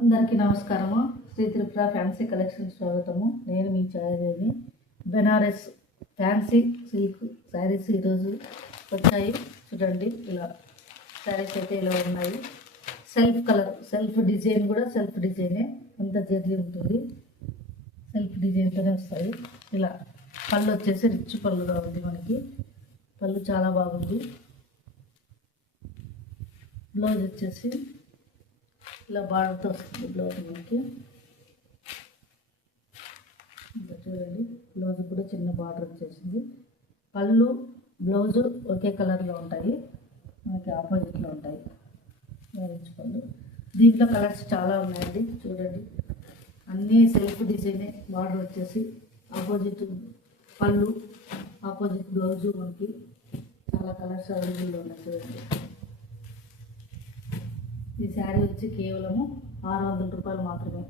అందరికీ నమస్కారము. Shri Tripura fancy collection స్వాగతము. నేను మీ ఛాయాదేవిని. బెనారస్ ఫ్యాన్సీ సిల్క్ శారీస్ ఈరోజు వచ్చాయి. చూడండి, ఇలా శారీస్ అయితే ఇలా ఉన్నాయి. సెల్ఫ్ కలర్, సెల్ఫ్ డిజైన్ కూడా సెల్ఫ్ డిజైనే, అంత జర్లీ ఉంటుంది. సెల్ఫ్ డిజైన్తోనే వస్తాయి. ఇలా పళ్ళు వచ్చేసి రిచ్ పళ్ళుగా ఉంది. మనకి పళ్ళు చాలా బాగుంది. బ్లౌజ్ వచ్చేసి ఇలా బార్డర్తో వస్తుంది. బ్లౌజ్ మనకి ఇంకా చూడండి, బ్లౌజ్ కూడా చిన్న బార్డర్ వచ్చేసింది. పళ్ళు బ్లౌజు ఒకే కలర్లో ఉంటాయి, మనకి ఆపోజిట్లో ఉంటాయి. పళ్ళు దీంట్లో కలర్స్ చాలా ఉన్నాయండి. చూడండి, అన్నీ సెల్ఫ్ డిజైనే. బార్డర్ వచ్చేసి ఆపోజిట్ పళ్ళు, ఆపోజిట్ బ్లౌజు, మనకి చాలా కలర్స్ అవైలబుల్లో ఉన్నాయి. చూడండి, ఈ శారీ వచ్చి కేవలము 600 రూపాయలు మాత్రమే.